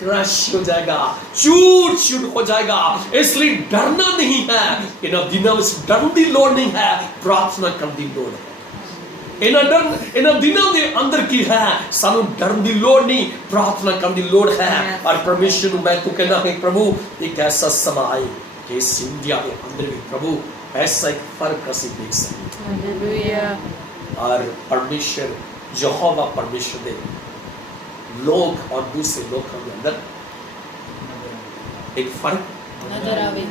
Crush हो जाएगा, चूर चूर हो जाएगा। इसलिए डरना नहीं है। इन दिनों में डरने की लोड़ नहीं है, प्रार्थना करने की लोड़ है। इन दिनों के अंदर की है, सानू डरने की लोड़ नहीं, प्रार्थना करने की लोड़ है। और परमेश्वर को मैं तो कहना है प्रभु एक ऐसा समय आए कि इस इंडिया के अंदर भी प्रभु ऐसा एक फर्क ਅਸੀਂ देख सकें। और परमेश्वर यहोवा परमेश्वर दे लोग और दूसरे लोगों के अंदर एक फर्क नजर आवे,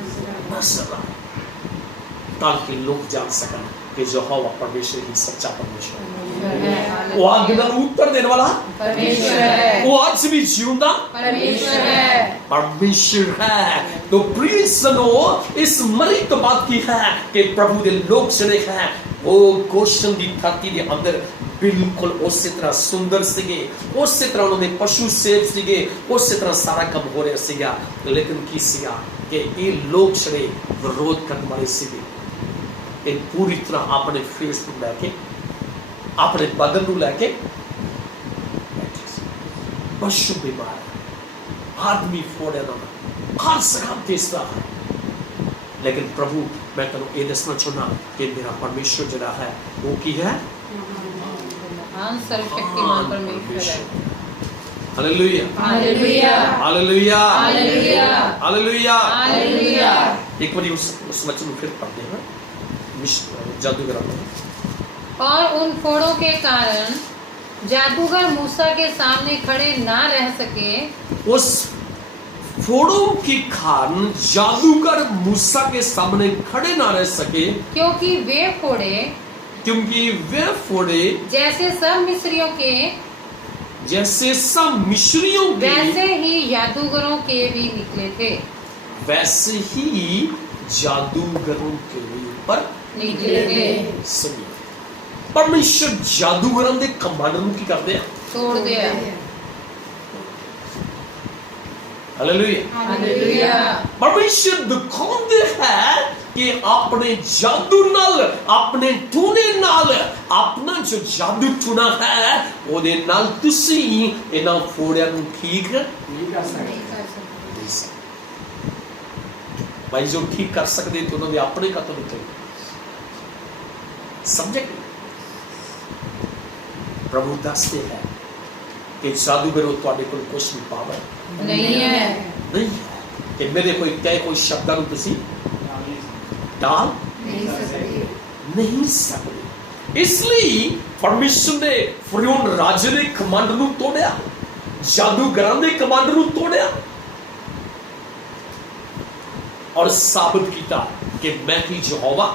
ताकि लोग जान सकें कि यहोवा परमेश्वर ही सच्चा परमेश्वर है। वो आज्ञा उत्तर देने वाला परमेश्वर है, वो आज भी जीवंदा परमेश्वर है। तो प्रिय सुनो, इस मरी तो बात की है कि प्रभु दे लोग चले हैं वो गोशन दी धरती दे अंदर बिल्कुल उसी तरह सुंदर सीगे, उसी तरह उन्होंने पशु सेव सीगे, उसी तरह सारा काम हो रहा सीगा। लेकिन की सीगा कि ये लोग चले विरोध करने वाले सीगे, ये पूरी तरह अपने फेस को लेके अपने बदन को लेके पशु बीमार, आदमी फोड़े ना हर सकाम तीसरा है। लेकिन प्रभु मैं तेन ये दसना चाहना कि मेरा परमेश्वर जरा है वो की है सर्वशक्तिमान परमेश्वर है। Hallelujah hallelujah hallelujah hallelujah hallelujah hallelujah. एक बार उस वचन को फिर पढ़ते हैं, जादूगर। और उन फोड़ों के कारण जादूगर मूसा के सामने खड़े ना रह सके। उस फोड़ों के कारण जादूगर मूसा के सामने खड़े ना रह सके, क्योंकि वे फोड़े जैसे सब मिस्रियों के वैसे ही जादूगरों के भी निकले थे, वैसे ही जादूगरों के ऊपर निकले थे। सुनिए, परमेश्वर जादूगरों के कमांडर की करते हैं, तोड़ दिया। Hallelujah hallelujah. परमेश्वर दिखाते हैं कि अपने जादू नाल, अपने टूने नाल, अपना जो जादू टूना है ओदे नाल तुसी इना फोड़िया नूं ठीक नहीं कर सकते। भाई जो ठीक कर सकते थे उन्होंने अपने का तो निकले, समझे? प्रभु दसते हैं कि जादूगर तुहाडे कोल कुछ नहीं पावर नहीं है, नहीं है कि मेरे कोई कहे कोई शब्द नूं तुसी डाल नहीं सकते। इसलिए परमेश्वर ने फिरौन राजे ने कमांड नूं तोड़िया, जादूगरां दे कमांड नूं तोड़िया और साबित किया कि मैं ही यहोवा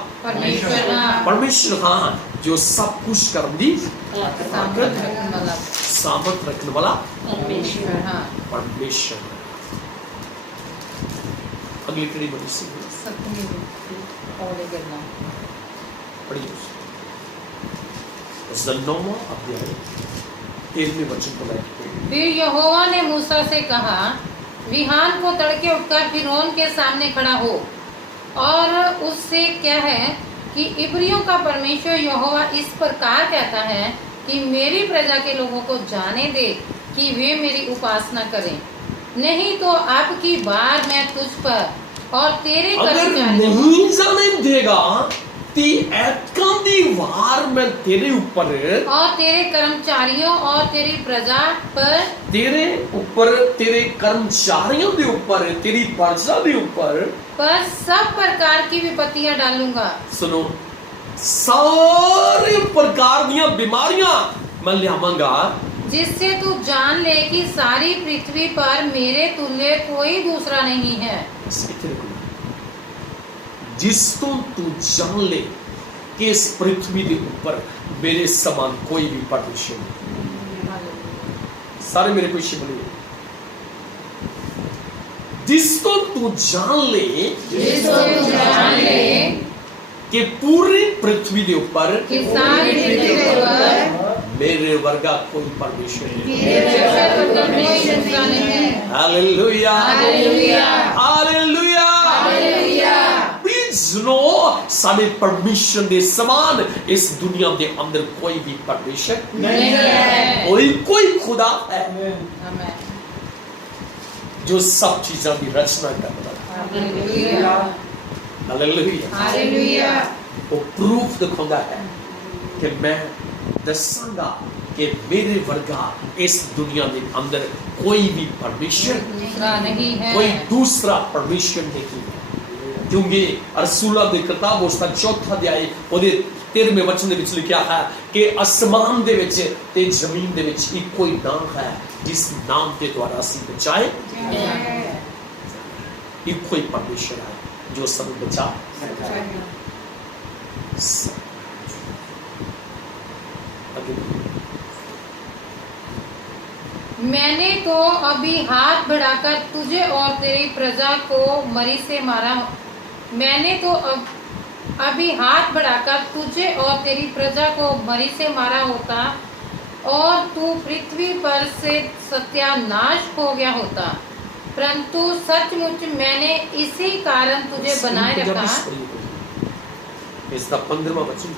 परमेश्वर हाँ जो सब कुछ करने दी सामर्थ रखने वाला परमेश्वर। अगली कड़ी बड़ी सी फिर यहोवा ने मूसा से कहा, विहान को तड़के उठकर फिरौन के सामने खड़ा हो और उससे क्या है कि इब्रियों का परमेश्वर यहोवा इस प्रकार कहता है कि मेरी प्रजा के लोगों को जाने दे कि वे मेरी उपासना करें, नहीं तो अब की बार मैं तुझ पर और तेरे कर्मचारियों नहीं जाने देगा ती ऐतकां दी वार मैं तेरे ऊपर और तेरे कर्मचारियों और तेरी प्रजा पर, तेरे ऊपर, तेरे कर्मचारियों के ऊपर, तेरी प्रजा के ऊपर पर सब प्रकार की विपत्तियां डालूंगा। सुनो, सारे प्रकार दी बीमारियां मैं लियावांगा, जिससे तू जान ले कि सारी पृथ्वी पर मेरे तुल्य कोई दूसरा नहीं है। जिस तो तू जान ले कि इस पृथ्वी के ऊपर मेरे समान कोई भी परमेश्वर नहीं। सारे मेरे पीछे बोलिए, जिस तो तू जान ले कि पूरी पृथ्वी के ऊपर मेरे वर्गा कोई परमेश्वर नहीं। Hallelujah hallelujah hallelujah. सुनो, सारे परमेश्वर के समान इस दुनिया के अंदर कोई भी परमेश्वर नहीं है, कोई खुदा है। जो सब चीज़ों की रचना करता है। Hallelujah hallelujah. हालेलुया वो प्रूफ दिखाता है कि मैं दसांगा कि मेरे वर्गा इस दुनिया में अंदर कोई भी परमेश्वर दूसरा नहीं है कोई दूसरा परमेश्वर नहीं है। क्योंकि रसूला दी किताब उसका 4 अध्याय ਉਹਦੇ 13वें वचन ਦੇ ਵਿੱਚ ਲਿਖਿਆ ਹੈ कि आसमान ਦੇ ਵਿੱਚ ਤੇ ਜ਼ਮੀਨ ਦੇ ਵਿੱਚ ਇੱਕੋ ਹੀ ਨਾਮ ਹੈ जिस नाम के द्वारा ਅਸੀਂ ਬਚਾਏ ਇੱਕੋ ਹੀ परमेश्वर है जो ਸਾਨੂੰ बचा मैंने तो अभी हाथ बढ़ाकर तुझे और तेरी प्रजा को मरी से मारा। मैंने तो अभी हाथ बढ़ाकर तुझे और तेरी प्रजा को मरी से मारा होता और तू पृथ्वी पर से सत्यानाश हो गया होता, परंतु सचमुच मैंने इसी कारण तुझे बनाए रखा। इसका 15वां वचन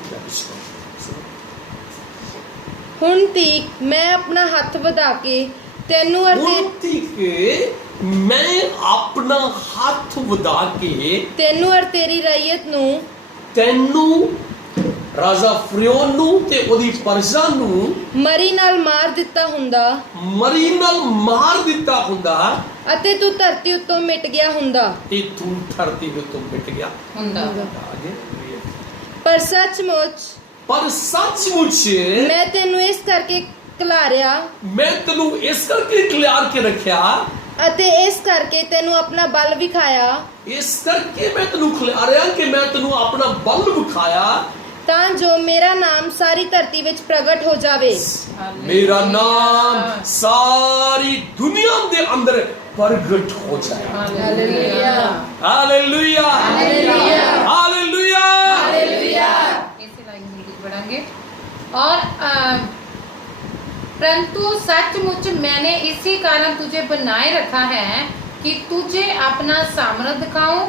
ਹੁਣ ਤੀਕ ਮੈਂ ਆਪਣਾ ਹੱਥ ਵਧਾ ਕੇ ਤੈਨੂੰ मैं अपना हाथ वधा के ਤੈਨੂੰ ਔਰ ਤੇਰੀ ਰਈਅਤ ਨੂੰ ਤੈਨੂੰ ਰਾਜਾ ਫਿਰੌਨ ਨੂੰ ਤੇ ਉਹਦੀ ਪ੍ਰਜਾ ਨੂੰ ਮਰੀ ਨਾਲ ਮਾਰ ਦਿੱਤਾ ਹੁੰਦਾ ਅਤੇ ਤੂੰ ਧਰਤੀ ਉੱਤੋਂ ਮਿਟ ਗਿਆ ਹੁੰਦਾ ਤੇ ਤੂੰ ਧਰਤੀ ਉੱਤੋਂ ਮਿਟ ਗਿਆ ਹੁੰਦਾ। ਪਰ ਸੱਚਮੁੱਚ ਮੈਂ ਤੈਨੂੰ ਇਸ ਕਰਕੇ ਖਿਲਾਰਿਆ ਮੈਂ ਤੈਨੂੰ ਇਸ ਕਰਕੇ ਖਿਲਾਰ ਕੇ ਰੱਖਿਆ ਅਤੇ ਇਸ ਕਰਕੇ ਤੈਨੂੰ ਆਪਣਾ ਬਲ ਵਿਖਾਇਆ ਇਸ ਕਰਕੇ ਮੈਂ ਤੈਨੂੰ ਖਿਲਾਰਿਆ ਕਿ ਮੈਂ ਤੈਨੂੰ ਆਪਣਾ ਬਲ ਵਿਖਾਇਆ ਤਾਂ ਜੋ ਮੇਰਾ ਨਾਮ ਸਾਰੀ ਧਰਤੀ ਵਿੱਚ ਪ੍ਰਗਟ ਹੋ ਜਾਵੇ। मेरा नाम सारी दुनिया के अंदर प्रगट हो जाए। Hallelujah hallelujah hallelujah hallelujah hallelujah. ऐसे लाइन जल्दी बढ़ाएंगे। और परंतु सचमुच मैंने इसी कारण तुझे बनाए रखा है कि तुझे अपना सामर्थ दिखाऊं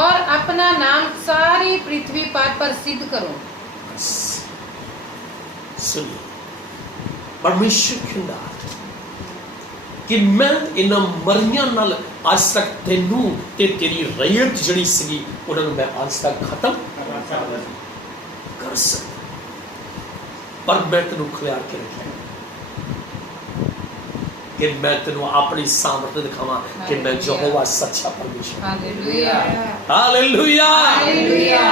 और अपना नाम सारी पृथ्वी पर प्रसिद्ध करूं। सुनिए परमेश्वर कहता कि मैं इन्हां मरियां नाल आज तक तेनू ते तेरी रैयत जड़ी सी उन्हां नूं मैं आज तक खत्म कर सकता, पर मैं तेनू खिलार के रखा कि मैं तेनू अपनी सामर्थ दिखावा कि मैं यहोवा सच्चा परमेश्वर। Hallelujah hallelujah hallelujah.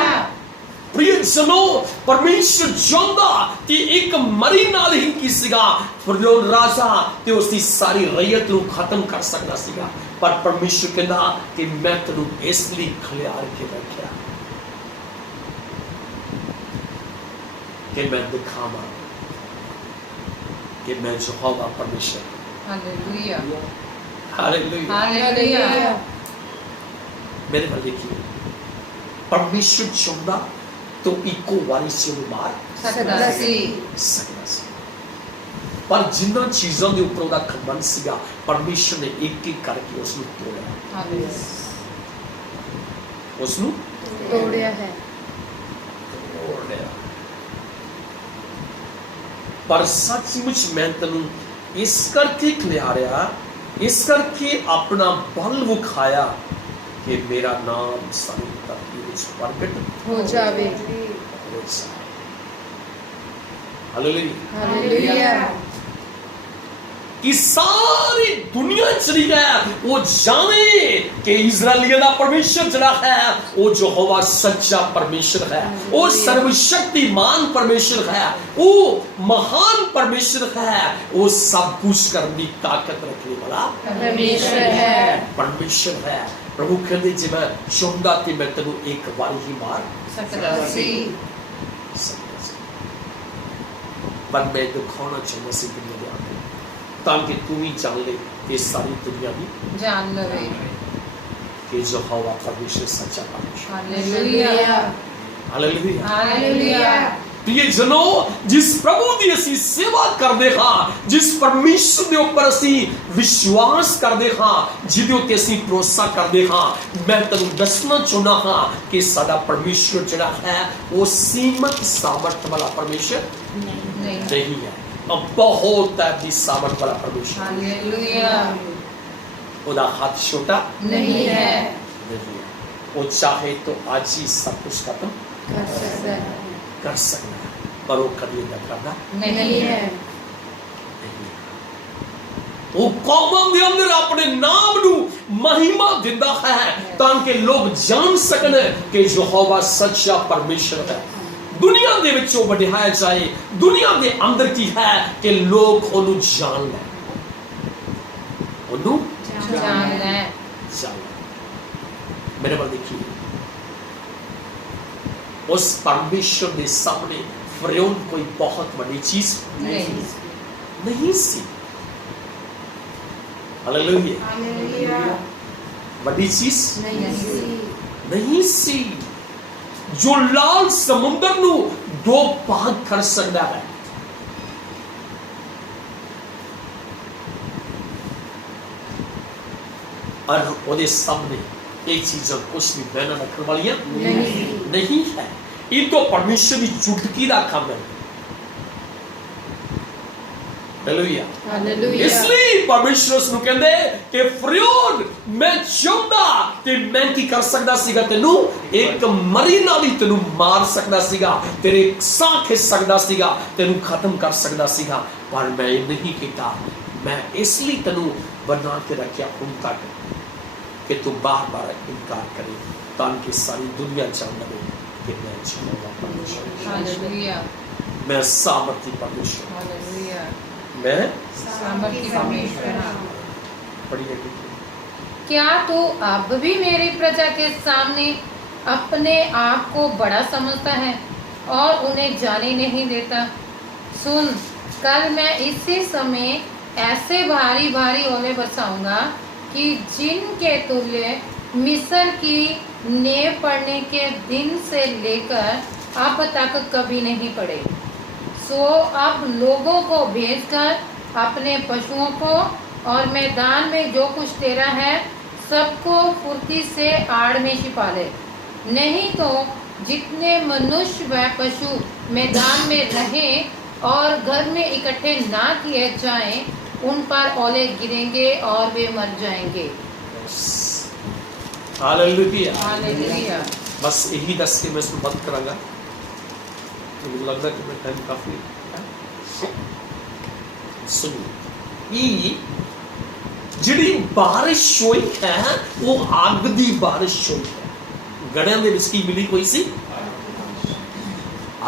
प्रियजनों परमेश्वर चाहता कि एक मरी नाल ही की सीगा फिरौन राजा ते उसकी सारी रैयत नूं खत्म कर सकता सीगा, पर परमेश्वर कहता कि मैं तेनू इसलिए खिलार के रखा कि मैं दिखावा कि मैं यहोवा परमेश्वर। Hallelujah hallelujah hallelujah. मेरे पर देखिए परमेश्वर चाहता तो इको वारिस मार सकदा सी, पर जिन्ना चीजों के ऊपर उसका खबंध सीगा परमेश्वर ने एक एक करके उसनु तोड़िया उसनु ਤੋੜਿਆ ਹੈ। पर सचमुच मैं तेनू इस करके खिलारिया इस करके अपना बल विखाया कि मेरा नाम सारी धरती विच प्रगट हो जावे। Hallelujah hallelujah. कि सारी दुनिया चली गया वो जाने कि इजराइलियों का परमेश्वर जड़ा है वो यहोवा सच्चा परमेश्वर है, वो सर्वशक्तिमान परमेश्वर है, वो महान परमेश्वर है, वो सब कुछ करने की ताकत रखने वाला परमेश्वर है। प्रभु कहते जी मैं चाहता कि मैं तेनू एक बार ही मार सकदा सी, पर मैं दिखाना चाहता सी दुनिया के आगे ताकि तू भी जान ले कि सारी दुनिया भी जान लवे कि यहोवा परमेश्वर सच्चा परमेश्वर। Hallelujah hallelujah hallelujah. प्रियजनों जिस प्रभु की असी सेवा करते हाँ, जिस परमेश्वर के ऊपर असी विश्वास करते हाँ, जिहदे उत्ते असी भरोसा करते हाँ, मैं तेनू दसना चाहना हाँ कि साडा परमेश्वर जिहड़ा है वो सीमित सामर्थ वाला परमेश्वर नहीं है, अब बहुत है भी सामर्थ वाला परमेश्वर। हालेलुया ਉਹਦਾ ਹੱਥ ਛੋਟਾ नहीं है। नहीं है। वो चाहे तो आज ही सब कुछ खत्म कर सकता है। कर सकता है, पर वो कभी न करना नहीं है। नहीं। वो कौमां ਦੇ ਅੰਦਰ ਆਪਣੇ ਨਾਮ ਨੂੰ ਮਹਿਮਾ ਦਿੰਦਾ ਹੈ ਤਾਂ ਕਿ ਲੋਕ ਜਾਣ ਸਕਣ ਕਿ ਯਹੋਵਾ ਸੱਚਾ ਪਰਮੇਸ਼ਰ ਹੈ। ਦੁਨੀਆ ਦੇ ਵਿੱਚ ਉਹ ਵਡਿਆਇਆ ਜਾਏ, ਦੁਨੀਆ ਦੇ ਅੰਦਰ ਕੀ ਹੈ ਕਿ ਲੋਕ ਉਹਨੂੰ ਜਾਣ ਲੈਣ, ਉਹਨੂੰ जान ले। जान। मेरे पर देखिए, उस परमेश्वर के सामने फिरौन कोई बहुत बड़ी चीज नहीं सी। हालेलुया। बड़ी चीज नहीं सी जो लाल समुद्र नु दो भाग कर सकता है। और ਉਹਦੇ सामने एक चीज और कुछ भी बहना रखने वाली नहीं है। ये तो परमेश्वर की चुटकी का काम है। हालेलुया। हालेलुया। इसलिए परमेश्वर उसਨੂੰ ਕਹਿੰਦੇ ਕਿ ਫਿਰੌਨ ਮੈਂ ਚਾਹੁੰਦਾ ਤੇ ਮੈਂ ਕੀ ਕਰ ਸਕਦਾ ਸੀਗਾ, ਤੈਨੂੰ ਇੱਕ ਮਰੀ ਨਾਲ ਹੀ ਤੈਨੂੰ ਮਾਰ ਸਕਦਾ ਸੀਗਾ, ਤੇਰੇ ਸਾਹ ਖਿੱਚ ਸਕਦਾ ਸੀਗਾ, ਤੈਨੂੰ ਖਤਮ ਕਰ ਸਕਦਾ ਸੀਗਾ, ਪਰ ਮੈਂ ਇਹ ਨਹੀਂ ਕੀਤਾ। मैं इसलिए तेनू बना के रखा हूं तक कि तू बार बार इनकार करे ताकि सारी दुनिया जान लगे कि मैं यहोवा परमेश्वर, हालेलुया। मैं सामर्थी परमेश्वर, हालेलुया। मैं सामर्थी परमेश्वर। पढ़िए। क्या तू अब भी मेरी प्रजा के सामने अपने आप को बड़ा समझता है और उन्हें जाने नहीं देता? सुन, कल मैं इसी समय ऐसे भारी भारी ओले बरसाऊंगा कि जिनके तुल्य मिस्र की नींव पड़ने के दिन से लेकर अब तक कभी नहीं पड़े। सो अब लोगों को भेजकर अपने पशुओं को और मैदान में जो कुछ तेरा है सबको फुर्ती से आड़ में छिपा ले, नहीं तो जितने मनुष्य व पशु मैदान में रहें और घर में इकट्ठे ना किए जाएं, उन पर ओले गिरेंगे और वे मर जाएंगे। हालेलुया। हालेलुया। बस यही दस के मैं इसको बंद करांगा। मुझे लगता है कि मैं टाइम काफी सुनिए। ਜਿਹੜੀ ਬਾਰਿਸ਼ ਹੋਈ ਹੈ ਉਹ ਅੱਗ ਦੀ ਬਾਰਿਸ਼ ਹੋਈ ਹੈ। ਗੜਿਆਂ ਦੇ ਵਿੱਚ ਕੀ ਮਿਲੀ ਹੋਈ ਸੀ?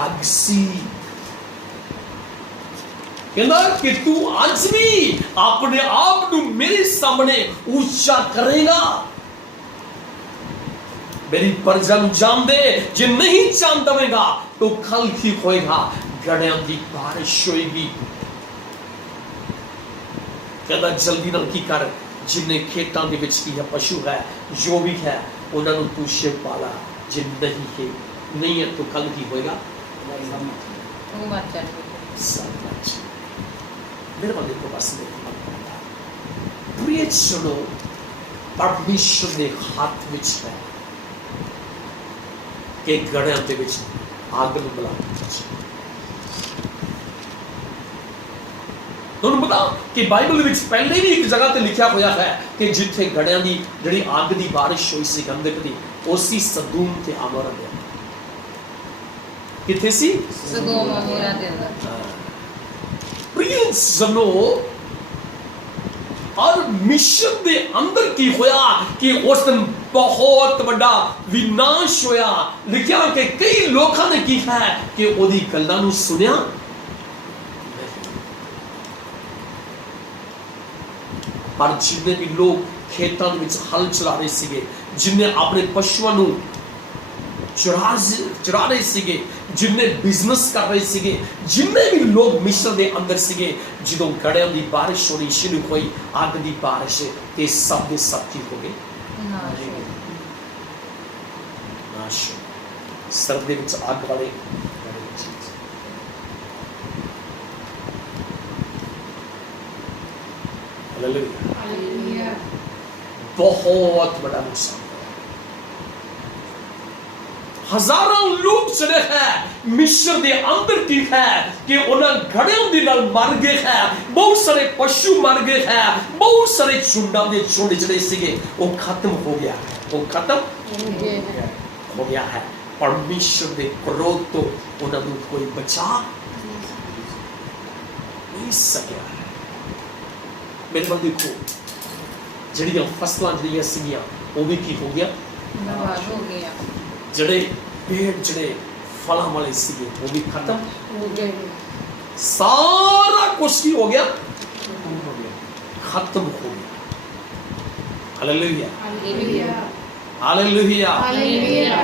ਅੱਗ ਸੀ। ਕਹਿੰਦਾ ਕਿ ਤੂੰ ਅੱਜ ਵੀ ਆਪਣੇ ਆਪ ਨੂੰ ਮੇਰੇ ਸਾਹਮਣੇ ਉੱਚਾ ਕਰੇਗਾ। मेरी प्रजा ਨੂੰ ਜਾਣ ਦੇ, ਜੇ ਨਹੀਂ ਜਾਣ ਦੇਵੇਗਾ तो कल ਕੀ ਹੋਏਗਾ? ਗੜਿਆਂ ਦੀ ਬਾਰਿਸ਼ ਹੋਏਗੀ। ਕਹਿੰਦਾ ਜਲਦੀ ਨਾਲ ਕੀ ਕਰ, ਜਿੰਨੇ ਖੇਤਾਂ ਦੇ ਵਿੱਚ ਕੀ ਹੈ ਪਸ਼ੂ ਹੈ ਜੋ ਵੀ ਹੈ ਉਹਨਾਂ ਨੂੰ ਤੂੰ ਛਿਪਾ ਲਾ, ਜੇ ਨਹੀਂ ਹੈ तो कल ਕੀ ਹੋਏਗਾ? वो मर जाएंगे। मेरे को देखो बस प्रिय सुनो, परमेश्वर ने हाथ ਵਿੱਚ ਹੈ ਕਿ ਗੜਿਆਂ ਦੇ ਵਿੱਚ ਅੱਗ ਨੂੰ ਬੁਲਾ ਤੁਹਾਨੂੰ ਪਤਾ ਕਿ ਬਾਈਬਲ ਵਿੱਚ ਪਹਿਲੇ ਵੀ ਇੱਕ ਜਗ੍ਹਾ ਤੇ ਲਿਖਿਆ ਹੋਇਆ ਹੈ ਕਿ ਜਿੱਥੇ ਗੜਿਆਂ ਦੀ ਜਿਹੜੀ ਅੱਗ ਦੀ ਬਾਰਿਸ਼ ਹੋਈ ਸੀ ਗੰਧਕ ਦੀ, ਉਸੇ ਸਦੂਮ ਤੇ ਅਮੋਰਾ ਦੇ ਕਿੱਥੇ ਸੀ? सदोम अमोरा दे अंदर। प्रिय जनो, और मिशन दे अंदर की होया कि उस दिन बहुत बड़ा विनाश होया। लिखा कि कई लोगों ने की है कि ओदी गल्लां नूं सुनिया, पर जिन्ने भी लोग खेतां दे विच हल चला रहे सीगे, जिन्ने अपने पशुआं नूं चुरा रहे सीगे, जिन्ने बिजनेस कर रहे सीगे, जिन्ने भी लोग मिस्र दे अंदर सीगे, ਜਦੋਂ ਗੜਿਆਂ ਦੀ ਬਾਰਿਸ਼ ਹੋਣੀ ਸ਼ੁਰੂ ਹੋਈ, ਅੱਗ ਦੀ ਬਾਰਿਸ਼, ਤੇ ਸਭ ਦੇ ਸਭ ਕੀ ਹੋ ਗਏ? ਨਾਸ਼। ਸਰਦ ਦੇ ਵਿੱਚ ਅੱਗ ਵਾਲੇ हालेलुया। बहुत बड़ा नुकसान। ਹਜ਼ਾਰਾਂ ਲੋਕ ਜਿਹੜੇ ਹੈ ਮਿਸਰ ਦੇ ਅੰਦਰ ਕੀ ਹੈ ਕਿ ਉਹਨਾਂ ਘੜਿਆਂ ਦੇ ਨਾਲ ਮਰ ਗਏ ਹੈ, ਬਹੁਤ ਸਾਰੇ ਪਸ਼ੂ ਮਰ ਗਏ ਹੈ, ਬਹੁਤ ਸਾਰੇ ਝੁੰਡਾਂ ਦੇ ਝੁੰਡ ਜਿਹੜੇ ਸੀਗੇ ਉਹ ਖਤਮ ਹੋ ਗਿਆ, ਉਹ ਖਤਮ ਹੋ ਗਿਆ ਹੈ। ਪਰਮੇਸ਼ਰ ਦੇ ਕ੍ਰੋਧ ਤੋਂ ਉਹਨਾਂ ਨੂੰ ਕੋਈ ਬਚਾ ਨਹੀਂ ਸਕਿਆ। ਮੇਰੇ ਵੱਲ ਦੇਖੋ, ਜਿਹੜੀਆਂ ਫਸਲਾਂ ਜਿਹੜੀਆਂ ਸੀਗੀਆਂ ਉਹ ਵੀ ਕੀ ਹੋ ਗਿਆ, बर्बाद हो गया, ਜਿਹੜੇ ਪੇੜ ਜਿਹੜੇ ਫਲਾਂ ਵਾਲੇ ਸੀਗੇ ਉਹ ਵੀ ਖਤਮ, हो गए, ਸਾਰਾ ਕੁਝ ਕੀ ਹੋ ਗਿਆ, ਖਤਮ ਹੋ ਗਿਆ। Hallelujah, hallelujah, hallelujah.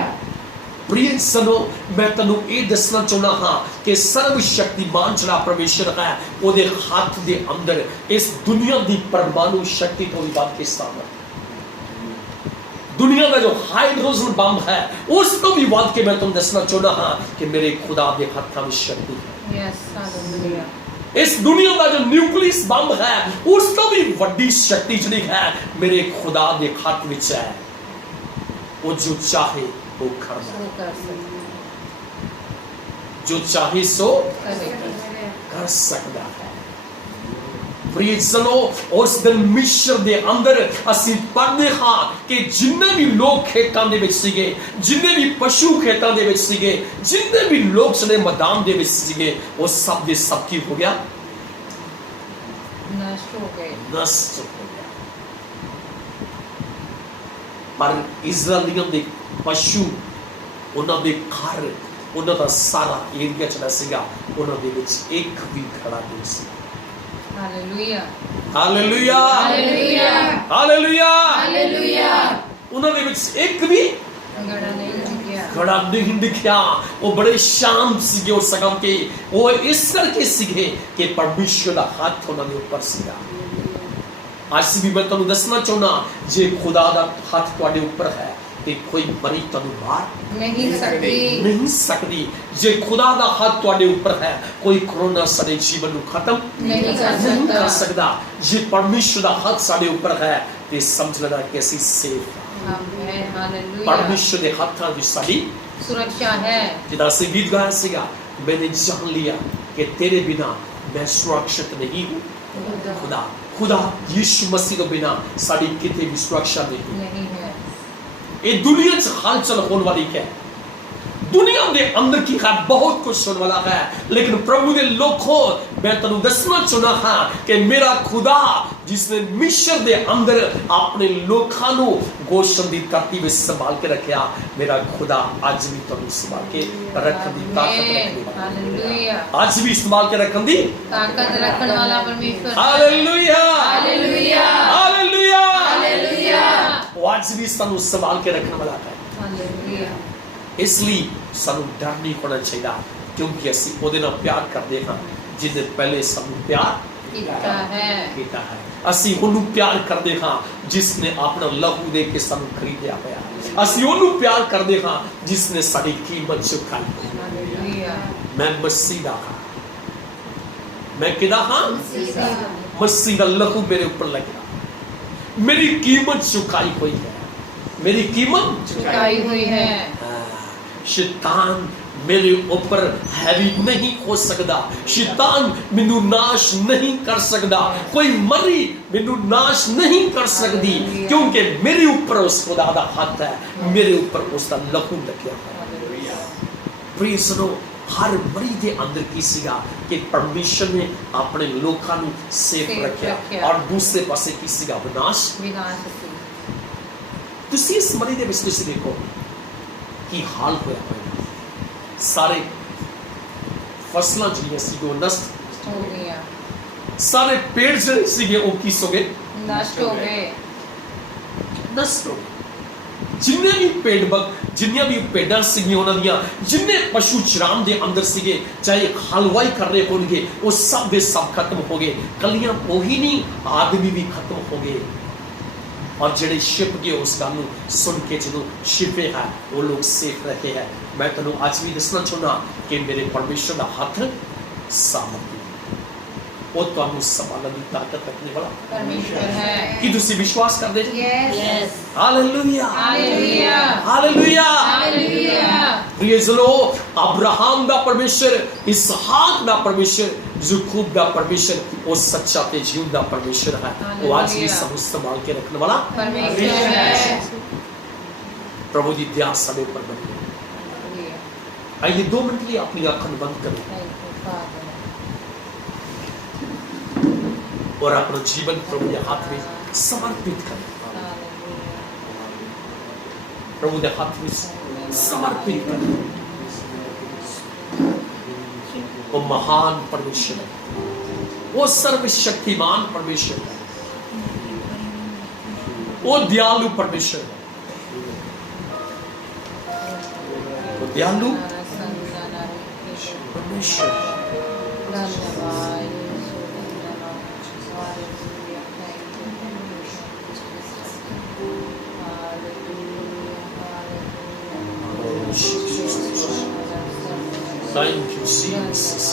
प्रिय सनो, मैं तनु ये दसना चाहना हाँ कि सर्वशक्तिमान जड़ा परमेश्वर है ਉਹਦੇ ਹੱਥ ਦੇ ਅੰਦਰ ਇਸ ਦੁਨੀਆ ਦੀ ਪਰਮਾਣੂ ਸ਼ਕਤੀ ਤੋਂ ਵੀ ਵੱਧ ਕੇ ਸਾਮਰਥ, ਦੁਨੀਆ ਦਾ ਜੋ ਹਾਈਡਰੋਜਨ ਬੰਬ ਹੈ ਉਸ ਤੋਂ ਵੀ ਵੱਧ ਕੇ ਮੈਂ ਤੁਹਾਨੂੰ ਦੱਸਣਾ ਚਾਹੁੰਦਾ ਹਾਂ ਕਿ ਮੇਰੇ ਖੁਦਾ ਦੇ ਹੱਥਾਂ ਵਿੱਚ ਸ਼ਕਤੀ ਹੈ। Yes, hallelujah. इस दुनिया का जो न्यूक्लियस बम है उसका भी वड्डी शक्ति ਜਿਹੜੀ है मेरे खुदा ਦੇ ਹੱਥ ਵਿੱਚ है। वो जो चाहे वो कर वो कर सकते, जो चाहे सो करेगा। कर सकता है। प्रिय जनो, ਉਸ ਦਿਨ ਮਿਸਰ ਦੇ ਅੰਦਰ ਅਸੀਂ ਪੜ੍ਹਦੇ ਹਾਂ ਕਿ ਜਿੰਨੇ ਵੀ ਲੋਕ ਖੇਤਾਂ ਦੇ ਵਿੱਚ ਸੀਗੇ, ਜਿੰਨੇ ਵੀ ਪਸ਼ੂ ਖੇਤਾਂ ਦੇ ਵਿੱਚ ਸੀਗੇ, ਜਿੰਨੇ ਵੀ ਲੋਕ ਸਨੇ ਮੈਦਾਨ ਦੇ ਵਿੱਚ ਸੀਗੇ, ਉਹ ਸਭ ਦੇ ਸਭ ਕੀ ਹੋ ਗਿਆ, नष्ट हो गए। ਨਸ਼ਟ ਹੋ ਗਿਆ। ਪਰ ਇਜ਼ਰਾਈਲੀਆਂ ਦੇ ਪਸ਼ੂ, ਉਹਨਾਂ ਦੇ ਘਰ, ਉਹਨਾਂ ਦਾ ਸਾਰਾ ਏਰੀਆ ਜਿਹੜਾ ਸੀਗਾ ਉਹਨਾਂ ਦੇ ਵਿੱਚ ਇੱਕ ਵੀ ਖੜਾ ਨਹੀਂ ਸੀ। Hallelujah, hallelujah, hallelujah, hallelujah, hallelujah. ਉਹਨਾਂ ਦੇ ਵਿੱਚ ਇੱਕ ਵੀ गड़ा नहीं दिखा, ਖੜਾ ਨਹੀਂ ਦਿਖਿਆ। ਉਹ ਬੜੇ ਸ਼ਾਂਤ ਸੀਗੇ ਉਸ ਸਗਮ ਕੇ, ਉਹ ਇਸ ਕਰਕੇ ਸੀਗੇ ਕਿ ਪਰਮੇਸ਼ਰ ਦਾ ਹੱਥ ਉਹਨਾਂ ਦੇ ਉੱਪਰ ਸੀਗਾ। ਅੱਜ ਵੀ ਮੈਂ ਤੁਹਾਨੂੰ ਦੱਸਣਾ ਚਾਹੁੰਦਾ, ਜੇ ਖੁਦਾ ਦਾ ਹੱਥ ਤੁਹਾਡੇ ਉੱਪਰ ਹੈ ਤੇ ਕੋਈ ਮਰੀ ਤੁਹਾਨੂੰ ਮਾਰ नहीं सकती, ਨਹੀਂ ਸਕਦੀ। ਜੇ ਖੁਦਾ ਦਾ ਹੱਥ ਤੁਹਾਡੇ ਉੱਪਰ ਹੈ, ਕੋਈ ਕਰੋਨਾ ਸਾਡੇ ਜੀਵਨ ਨੂੰ ਖਤਮ नहीं कर ਨਹੀਂ ਕਰ सकता। ਸਕਦਾ। ਜੇ ਪਰਮੇਸ਼ਰ ਦਾ ਹੱਥ ਸਾਡੇ ਉੱਪਰ ਹੈ ਤੇ ਸਮਝ ਲੈਣਾ ਕਿ ਅਸੀਂ ਸੇਫ ਹਾਂ। आमेन, हालेलुया। ਪਰਮੇਸ਼ਰ ਦੇ ਹੱਥਾਂ ਵਿੱਚ ਸਾਡੀ, सुरक्षा है। ਜਿੱਦਾਂ ਅਸੀਂ ਗੀਤ ਗਾਇਆ ਸੀਗਾ, मैंने जान लिया कि तेरे बिना मैं सुरक्षित नहीं हूँ। खुदा खुदा यीशु मसीह के बिना साड़ी कितने भी सुरक्षा नहीं। नहीं है। ये दुनिया से हलचल होने वाली क्या है, दुनिया के अंदर की है बहुत कुछ होने वाला है, लेकिन प्रभु ने लोगों, मैं तेन दसना चाहना हाँ कि मेरा खुदा जिसने मिस्र के अंदर अपने लोगों को गोशन की धरती में संभाल के रखा, मेरा खुदा आज भी तुम संभाल के रखने की ताकत रखने वाला, हालेलुया। आज भी संभाल के रखने की ताकत रखने वाला परमेश्वर। हालेलुया, हालेलुया, हालेलुया, हालेलुया, वो आज भी सानू संभाल के रखने वाला है। हालेलुया। इसलिए सानू डर नहीं होना चाहिए, क्योंकि असी ਉਹਦੇ ਨਾਲ ਪਿਆਰ ਕਰਦੇ ਹਾਂ ਜਿਹਨੇ ਪਹਿਲੇ ਸਾਨੂੰ ਪਿਆਰ ਕੀਤਾ ਹੈ। ਅਸੀਂ ਉਹਨੂੰ ਪਿਆਰ ਕਰਦੇ ਹਾਂ ਜਿਸਨੇ ਆਪਣਾ ਲਹੂ ਦੇ ਕੇ ਸਾਨੂੰ ਖਰੀਦਿਆ ਹੋਇਆ। ਅਸੀਂ ਉਹਨੂੰ ਪਿਆਰ ਕਰਦੇ ਹਾਂ ਜਿਸਨੇ ਸਾਡੀ ਕੀਮਤ ਚੁਕਾਈ ਹੈ। हालेलुया। ਮੈਂ ਮਸੀਹ ਦਾ ਹਾਂ, ਮੈਂ ਕਿਹਦਾ ਹਾਂ, ਮਸੀਹ ਦਾ ਲਹੂ ਮੇਰੇ ਉੱਪਰ ਲੱਗਿਆ, ਮੇਰੀ ਕੀਮਤ ਚੁਕਾਈ ਹੋਈ ਹੈ, ਮੇਰੀ ਕੀਮਤ चुकाई हुई है। शैतान मेरे ऊपर हैवी नहीं हो सकता, शैतान मैनू नाश नहीं कर सकता, कोई मरी मैनू नाश नहीं कर सकती, क्योंकि मेरे ऊपर उस खुदा दा हाथ है, मेरे ऊपर उसका लहू लग्या है। प्रिय सुनो, हर मरी दे अंदर की सीगा कि परमेश्वर ने अपने लोगों को सेफ रखा, और दूसरे पासे की सीगा विनाश। विनाश से। तुसी इस मरी दे विच तुसी देखो की हाल होया होया, सारे फसलां जिहड़ियां सी वो नष्ट हो गया, सारे पेड़ ਜਿਹੜੇ ਸੀਗੇ ਉਹ ਕੀ ਹੋ ਗਏ, नष्ट हो गए। ਨਸ਼ਟ ਹੋ ਗਏ। ਜਿੰਨੇ ਵੀ ਪੇੜ ਬਗ, ਜਿੰਨੀਆਂ ਵੀ ਪੇਡਾਂ ਸੀਗੀਆਂ ਉਹਨਾਂ ਦੀਆਂ, ਜਿੰਨੇ ਪਸ਼ੂ ਚਰਾਮ ਦੇ ਅੰਦਰ ਸੀਗੇ, ਚਾਹੇ ਹਲਵਾਈ ਕਰ ਰਹੇ ਹੋਣਗੇ, ਉਹ ਸਭ ਦੇ ਸਭ ਖਤਮ ਹੋ ਗਏ। ਕੱਲੀਆਂ ਉਹੀ ਨਹੀਂ, ਆਦਮੀ ਵੀ ਖਤਮ ਹੋ ਗਏ। और जेडे छिप गए उस गल नूं सुन के जो छिपे है वो लोग सेफ रहे हैं। मैं तेनों अज भी दसना चाहना कि मेरे परमेश्वर का हथ सामर्थी, ਉਹ ਤੁਹਾਨੂੰ ਸੰਭਾਲਣ ਦੀ ਤਾਕਤ ਰੱਖਣੇ ਵਾਲਾ परमेश्वर है। ਕੀ ਤੁਸੀਂ ਵਿਸ਼ਵਾਸ ਕਰਦੇ ਜੀ? Yes. Hallelujah hallelujah hallelujah hallelujah. प्रियजनो अब्राहम ਦਾ ਪਰਮੇਸ਼ਰ, इसहाक ਦਾ ਪਰਮੇਸ਼ਰ, याकूब ਦਾ ਪਰਮੇਸ਼ਰ ਉਹ ਸੱਚਾ ਤੇ ਜਿਉਂਦਾ ਪਰਮੇਸ਼ਰ ਹੈ। ਉਹ ਅੱਜ ਵੀ ਸਾਨੂੰ ਸੰਭਾਲ ਕੇ ਰੱਖਣ ਵਾਲਾ परमेश्वर है। प्रभु जी दया ਸਾਡੇ ਉੱਪਰ ਬਣੀ। आइए 2 मिनट लिए अपनी आंखें बंद करें और अपना जीवन प्रभु के हाथ में समर्पित करें। प्रभु के हाथ में समर्पित करें। वो महान परमेश्वर है, वो सर्वशक्तिमान परमेश्वर है, वो दयालु परमेश्वर है, वो दयालु परमेश्वर है। Thank you, Jesus.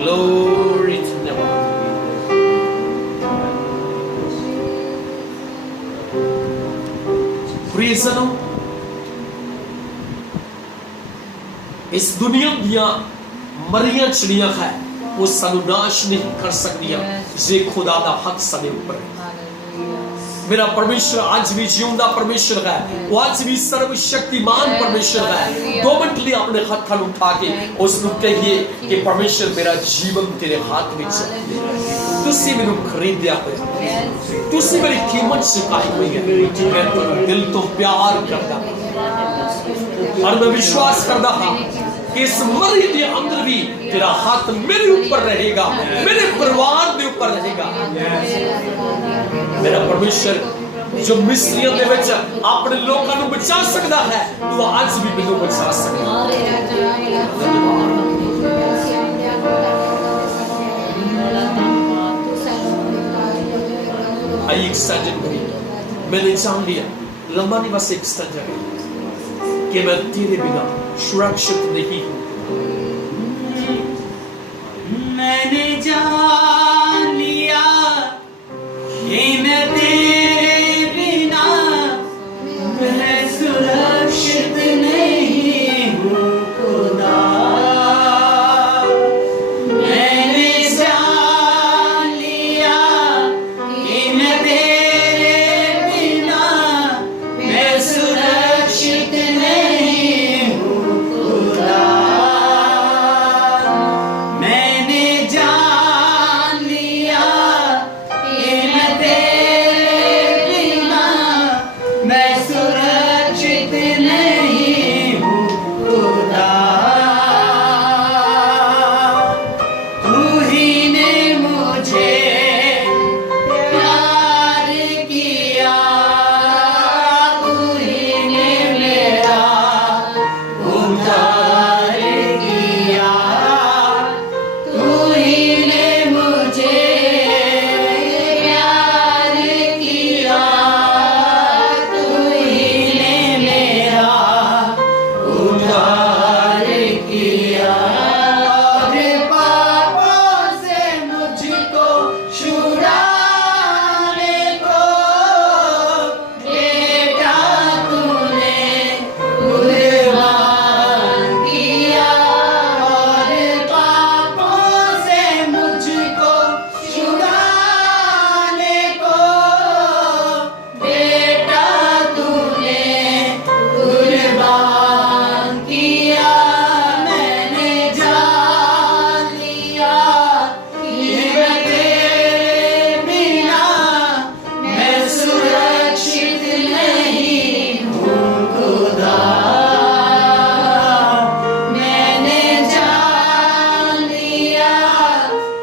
Glory to the Lord. प्रियजनों, इस दुनिया दिया मरियां चिड़ियां है वो सानू नाश नहीं कर सकदियां जे खुदा दा हक साडे ऊपर है। मेरा परमेश्वर आज भी जिਉਂਦਾ परमेश्वर है, वो आज भी सर्वशक्तिमान परमेश्वर है। 2 मिनट लिए अपने हाथों को उठा के उसनु कहिए कि परमेश्वर मेरा जीवन तेरे हाथ में है। तुसी मैनू खरीदया होया, तुसी मेरी कीमत चुकाई हुई है। मैं तेरे दिल तो प्यार करदा और मैं विश्वास करदा हां कि इस मरी के अंदर भी तेरा हाथ मेरे ऊपर रहेगा, मेरे परिवार के ऊपर रहेगा। मेरा परमेश्वर जो मिस्रियों दे विच अपने लोगों को बचा सकता है, वो आज भी मैनू बचा सकता है। आई एक सजन मैंने जान लिया, लंबा नहीं बस एक सजन कि मैं तेरे बिना सुरक्षित नहीं हूँ। मैंने जान लिया कि मैं तेरे बिना मैं सुरक्षित नहीं हूँ खुदा। मैंने जान लिया कि मैं तेरे बिना मैं सुरक्षित नहीं हूँ खुदा। मैंने जान लिया कि मैं तेरे बिना मैं सुरक्षित नहीं हूँ खुदा। तू ही ने मुझे प्यार किया, तू ही ने मेरा उद्धार किया, तू ही ने मुझे प्यार किया, तू ही ने मेरा उद्धार किया। और पापों से मुझको छुड़ाने को बेटा तूने कुर्बान किया। और पापों से मुझको छुड़ाने को बेटा तूने कुर्बान किया। मैंने जान लिया कि मैं तेरे बिना मैं सुरक्षित नहीं हूँ खुदा। मैंने जान लिया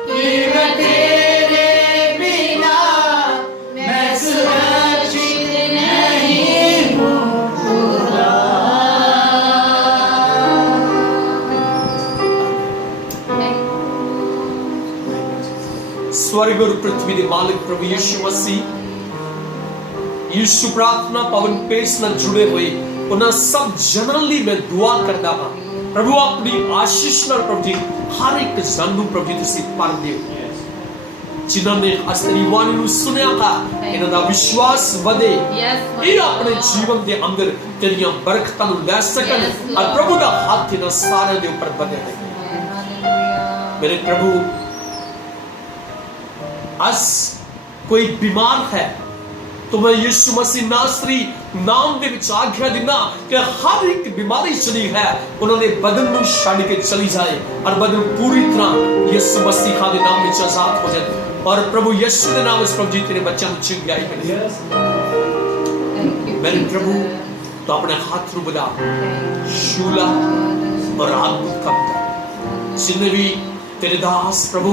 कि मैं तेरे बिना मैं सुरक्षित नहीं हूँ खुदा। स्वर्ग और पृथ्वी के मालिक प्रभु यीशु मसीह, यीशु प्रार्थना पवन पेश न जुड़े हुए उन्हें सब जनन ली मैं दुआ करता हाँ ਪ੍ਰਭੂ ਆਪਣੀ ਆਸ਼ੀਸ਼ ਨਾਲ ਪ੍ਰਭੂ ਜੀ ਹਰ ਇੱਕ ਜਨ ਨੂੰ ਪ੍ਰਭੂ ਜੀ ਤੁਸੀਂ ਭਰ ਦਿਓ ਜਿਨ੍ਹਾਂ ਨੇ ਅੱਜ ਤੇਰੀ ਬਾਣੀ ਨੂੰ ਸੁਣਿਆ ਹੈ ਇਹਨਾਂ ਦਾ ਵਿਸ਼ਵਾਸ ਵਧੇ ਇਹ ਆਪਣੇ ਜੀਵਨ ਦੇ ਅੰਦਰ ਤੇਰੀਆਂ ਬਰਕਤਾਂ ਨੂੰ ਲੈ ਸਕਣ ਔਰ ਪ੍ਰਭੂ ਦਾ ਹੱਥ ਇਹਨਾਂ ਸਾਰਿਆਂ ਦੇ ਉੱਪਰ ਬਣਿਆ ਰਹੇ ਮੇਰੇ ਪ੍ਰਭੂ आज कोई बीमार है तो मैं यीशु मसीह नासरी नाम ਦੇ ਵਿੱਚ ਆਗਿਆ ਦਿੰਦਾ ਕਿ ਹਰ ਇੱਕ ਬਿਮਾਰੀ ਚਲੀ ਹੈ ਉਹਨਾਂ ਦੇ ਬਦਨ ਨੂੰ ਛੱਡ ਕੇ ਚਲੀ ਜਾਏ ਔਰ ਬਦਨ ਪੂਰੀ ਤਰ੍ਹਾਂ ਯਿਸੂ ਮਸੀਹ ਦੇ ਨਾਮ ਵਿੱਚ ਆਜ਼ਾਦ ਹੋ ਜਾਏ ਔਰ ਪ੍ਰਭੂ ਯਿਸੂ ਦੇ ਨਾਮ ਵਿੱਚ ਪ੍ਰਭੂ ਜੀ ਤੇਰੇ ਬੱਚਿਆਂ ਨੂੰ ਚੰਗਿਆਈ ਮਿਲੇ ਮੇਰੇ ਪ੍ਰਭੂ तो अपने हाथ ਨੂੰ ਵਧਾ ਸ਼ੂਲਾ और अद्भुत काम कर जिन्हें भी तेरे दास प्रभु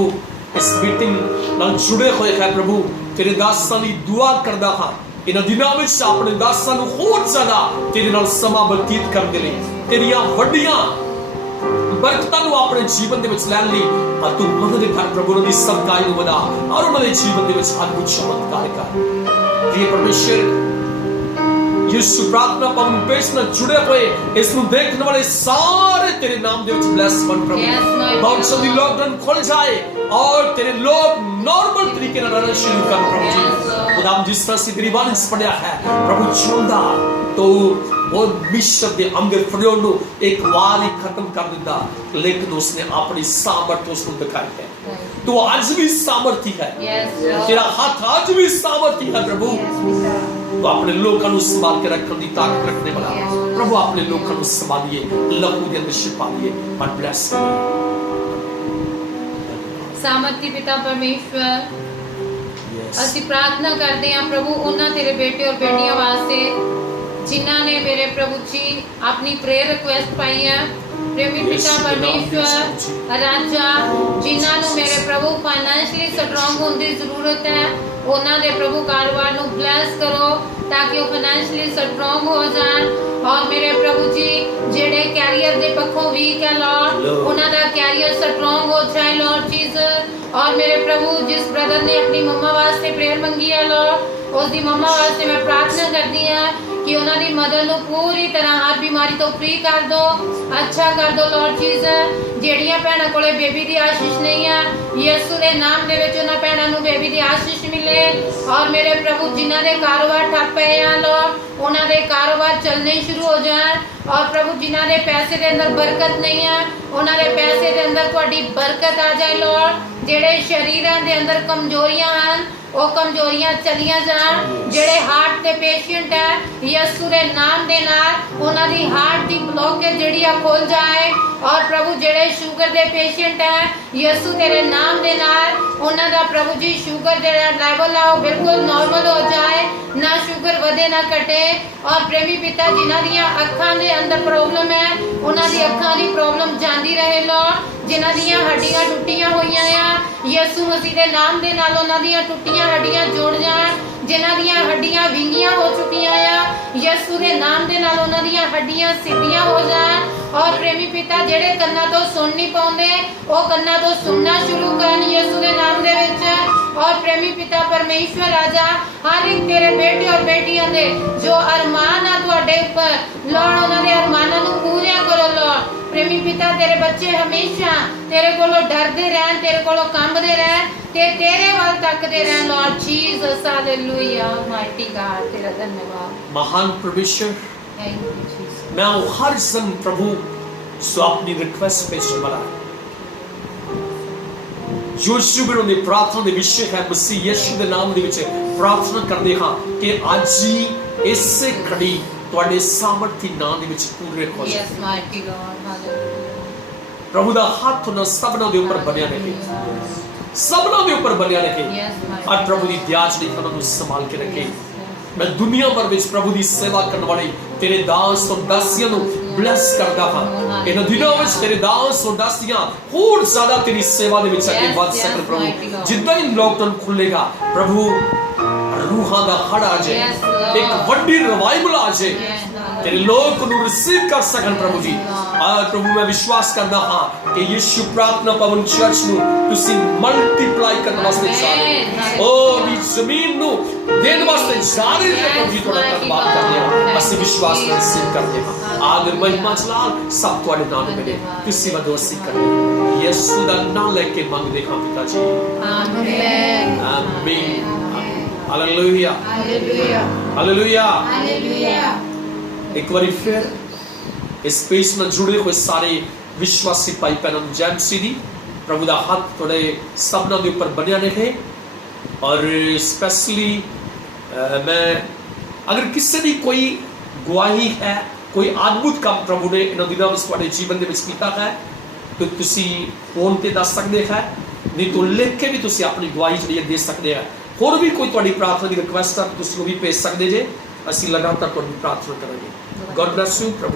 इस मीटिंग ਨਾਲ ਜੁੜੇ ਹੋਏ ਹੈ ਪ੍ਰਭੂ ਤੇਰੇ ਦਾਸਾਂ ਦੀ ਦੁਆ ਕਰਦਾ ਹਾਂ ਇਹਨਾਂ ਦਿਨਾਂ ਵਿੱਚ ਆਪਣੇ ਦਾਸਾਂ ਨੂੰ ਹੋਰ ਜ਼ਿਆਦਾ ਤੇਰੇ ਨਾਲ ਸਮਾਂ ਬਤੀਤ ਕਰਨ ਦੇ ਲਈ ਤੇਰੀਆਂ ਵੱਡੀਆਂ ਬਰਕਤਾਂ ਨੂੰ ਆਪਣੇ ਜੀਵਨ ਦੇ ਵਿੱਚ ਲੈਣ ਲਈ ਆ ਤੂੰ ਮਦਦ ਕਰ ਪ੍ਰਭੂ ਉਹਨਾਂ ਦੀ ਸਬਕਾਈ ਨੂੰ ਵਧਾ ਔਰ ਉਹਨਾਂ ਦੇ ਜੀਵਨ ਦੇ ਵਿੱਚ ਅਦਭੁਤ ਚਮਤਕਾਰ ਕਰ ਪ੍ਰਿय परमेश्वर यीशु प्रार्थना पवन पेश में जुड़े हुए इसमें देखने वाले सारे तेरे नाम दे विच ब्लेस बन प्रभु बहुत जल्दी लॉकडाउन खुल जाए और तेरे लोग नॉर्मल तरीके से रहना शुरू कर प्रभु जी खुदा जिस तरह से तेरी बाणी से पढ़ा है प्रभु चुंदा तो वो मिस्र के अंदर फरियों को एक बार ही खत्म कर दिता लेकिन उसने अपनी सामर्थ्य उसको दिखाई है तो आज भी सामर्थ्य है तेरा हाथ आज भी सामर्थ्य है प्रभु तो अपने लोगों को संभाल के रखने की ताकत रखने वाला प्रभु अपने लोगों को संभालिए लहू के अंदर शिफा दिए और ब्लेस सामर्थी पिता परमेश्वर ਅਸੀਂ ਪ੍ਰਾਰਥਨਾ ਕਰਦੇ ਹਾਂ ਪ੍ਰਭੂ ਉਹਨਾਂ ਤੇਰੇ ਬੇਟੇ ਔਰ ਬੇਟੀਆਂ ਵਾਸਤੇ ਜਿਨ੍ਹਾਂ ਨੇ ਮੇਰੇ ਪ੍ਰਭੂ ਜੀ ਆਪਣੀ ਪ੍ਰੇਅਰ ਰਿਕੁਐਸਟ ਪਾਈ ਹੈ ਪ੍ਰੇਮੀ ਪਿਤਾ ਪਰਮੇਸ਼ਵਰ ਰਾਜਾ ਜਿਨ੍ਹਾਂ ਨੂੰ ਮੇਰੇ ਪ੍ਰਭੂ ਫਾਈਨੈਂਸ਼ਲੀ ਸਟਰੋਂਗ ਹੋਣ ਦੀ ਜ਼ਰੂਰਤ ਹੈ ਉਹਨਾਂ ਦੇ ਪ੍ਰਭੂ ਕਾਰੋਬਾਰ ਨੂੰ ਬਲੈਸ ਕਰੋ ताकि वो फाइनेंशियली स्ट्रॉन्ग हो जाए और मेरे प्रभु जी जेड़े कैरियर दे पक्षों वीक है लॉर्ड उन्हां दा कैरियर स्ट्रॉन्ग हो जाए लॉर्ड जीसस और मेरे प्रभु जिस ब्रदर ने अपनी मम्मा वास्ते प्रेयर मंगी है लॉर्ड उसकी मम्मा वास्ते मैं प्रार्थना करती हूं कि उन्हां दी मदर नूं पूरी तरह हर बीमारी तो फ्री कर दो अच्छा कर दो लॉर्ड जीसस जेड़ियां भैणां कोले बेबी दी आशीष नहीं है यीशु दे नाम दे विच उन्हां भैणां नूं बेबी दी आशीष मिले और मेरे प्रभु जिन्हां दे कारोबार ठप पे हैं लॉर्ड उन्हां दे कारोबार चलने शुरू हो जाए और प्रभु जिन्हां दे पैसे दे अंदर बरकत नहीं है उन्हां दे पैसे दे अंदर तुहाडी बरकत आ जाए लॉर्ड जेड़े शरीरां दे अंदर कमजोरियां हन वो कमजोरियां चलियां जान जेड़े हार्ट दे पेशेंट है यीशु दे नाम दे नाल उन्हां दी हार्ट दी ब्लॉकेज जेड़ी आ खुल जाए और प्रभु जेड़े शुगर दे पेशेंट है यीशु तेरे नाम दे नाल उन्हां दा प्रभु जी शुगर जेड़ा लेवल है वो बिल्कुल नॉर्मल हो जाए ना शुगर वधे ना घटे और प्रेमी पिता जिन्हां दियां अखां दे अंदर प्रॉब्लम है उन्हां दी अखां दी प्रॉब्लम जांदी रहे लॉर्ड जिन्हां दियां हड्डियां टुटियां होईयां आ यीशु मसीह दे नाम दे नाल उन्हां दियां टुटियां हड्डियां जुड़ जाण जिन्हां दियां हड्डियां विंगियां हो चुकियां आ यीशु दे नाम दे नाल उन्हां दियां हड्डियां सीधियां हो जाण और प्रेमी पिता जेड़े कन्नां तो सुन नहीं पाउंदे ओ कन्नां तो सुनना शुरू करन यीशु दे नाम दे विच और प्रेमी पिता परमेश्वर राजा हर एक तेरे बेटे और बेटियां दे जो अरमान आ तुहाडे ऊपर लॉर्ड उन्हां दे अरमानां नूं पूरा करो लॉर्ड प्रेमी पिता तेरे बच्चे हमेशा तेरे कोलों डरदे रहन तेरे कोलों कंबदे रहन ते तेरे वाल तकदे रहन Lord Jesus hallelujah mighty God तेरा धन्यवाद महान परमेश्वर थैंक यू जीसस मैं हर सन प्रभु सो अपनी रिक्वेस्ट पेश करा जो शुगर ने प्रार्थना ਦੇ ਵਿਸ਼ੇ ਹੈ ਮਸੀਹ ਯਿਸੂ ਦੇ ਨਾਮ ਦੇ ਵਿੱਚ ਪ੍ਰਾਰਥਨਾ ਕਰਦੇ ਹਾਂ ਕਿ ਅੱਜ ਹੀ ਇਸੇ ਘੜੀ ਤੁਹਾਡੇ ਸਾਮਰਥੀ ਨਾਮ ਦੇ ਵਿੱਚ ਪੂਰੇ ਹੋ ਜਾਏ यस माइटी गॉड हालेलुया ਪ੍ਰਭੂ ਦਾ ਹੱਥ ਉਹਨਾਂ ਸਭਨਾਂ ਦੇ ਉੱਪਰ ਬਣਿਆ ਰਹੇ ਸਭਨਾਂ ਦੇ ਉੱਪਰ ਬਣਿਆ ਰਹੇ ਔਰ ਪ੍ਰਭੂ ਦੀ ਦਿਆਜ ਲਈ ਉਹਨਾਂ ਨੂੰ ਸੰਭਾਲ ਕੇ ਰੱਖੇ मैं दुनिया भर में प्रभु की सेवा करने वाले तेरे दास और दासियां नु ब्लेस करदा हां इन दिनों में तेरे दास और दासियां और ज्यादा तेरी सेवा दे विच आगे बढ़ सकन प्रभु जिद्दां ही लॉकडाउन खुलेगा प्रभु रूहां दा हड़ आ जाए एक वड्डी रिवाइवल आ जाए तेरे लोग को रिसीव कर सकन प्रभु जी और प्रभु मैं विश्वास करदा हां कि यीशु प्रार्थना पवन चर्च नु तुसी मल्टीप्लाई करने वास्ते चाहे ओ भी जमीन नु देने वास्ते ਸਾਰੇ ਪ੍ਰਭੂ ਜੀ ਤੁਹਾਡਾ ਧੰਨਵਾਦ ਕਰਦੇ ਹਾਂ ਅਸੀਂ ਵਿਸ਼ਵਾਸ ਨਾਲ ਸਿੱਧ ਕਰਦੇ ਹਾਂ ਆਦਰ ਮਹਿਮਾ ਜਲਾਲ ਸਭ ਤੁਹਾਡੇ ਨਾਮ ਮਿਲੇ ਤੁਸੀਂ ਵੱਲੋਂ ਅਸੀਂ ਕਰਦੇ ਯਿਸੂ ਦਾ ਨਾਮ ਲੈ ਕੇ ਮੰਗਦੇ ਹਾਂ ਪਿਤਾ ਜੀ आमीन ਆਮੀਨ ਹਾਲੇਲੂਇਆ ਹਾਲੇਲੂਇਆ ਹਾਲੇਲੂਇਆ ਹਾਲੇਲੂਇਆ ਇੱਕ ਵਾਰੀ ਫਿਰ ਇਸ ਪੇਜ ਨਾਲ ਜੁੜੇ ਹੋਏ ਸਾਰੇ ਵਿਸ਼ਵਾਸੀ ਭਾਈ ਭੈਣਾਂ ਨੂੰ ਜੈ ਮਸੀਹ ਦੀ ਪ੍ਰਭੂ ਦਾ ਹੱਥ ਤੁਹਾਡੇ ਸਭਨਾਂ ਦੇ ਉੱਪਰ ਬਣਿਆ ਰਹੇ ਔਰ ਸਪੈਸ਼ਲੀ मैं अगर किसी की कोई गवाही है कोई अद्भुत काम प्रभु ने इन दिनों में ਤੁਹਾਡੇ ਜੀਵਨ ਦੇ ਵਿੱਚ ਕੀਤਾ ਹੈ तो ਤੁਸੀਂ ਫੋਨ ਤੇ ਦੱਸ ਸਕਦੇ ਹੈ ਨਹੀਂ तो ਲਿਖ ਕੇ ਵੀ ਤੁਸੀਂ ਆਪਣੀ ਗਵਾਹੀ ਜਿਹੜੀ ਦੇ ਸਕਦੇ ਆ ਹੋਰ ਵੀ ਕੋਈ ਤੁਹਾਡੀ ਪ੍ਰਾਰਥਨਾ ਦੀ ਰਿਕੁਐਸਟ ਹੈ ਤੁਸੀਂ ਉਹ ਵੀ ਭੇਜ ਸਕਦੇ ਜੇ ਅਸੀਂ ਲਗਾਤਾਰ ਤੁਹਾਡੀ ਪ੍ਰਾਰਥਨਾ ਕਰਾਂਗੇ ਗॉड ब्लेस यू।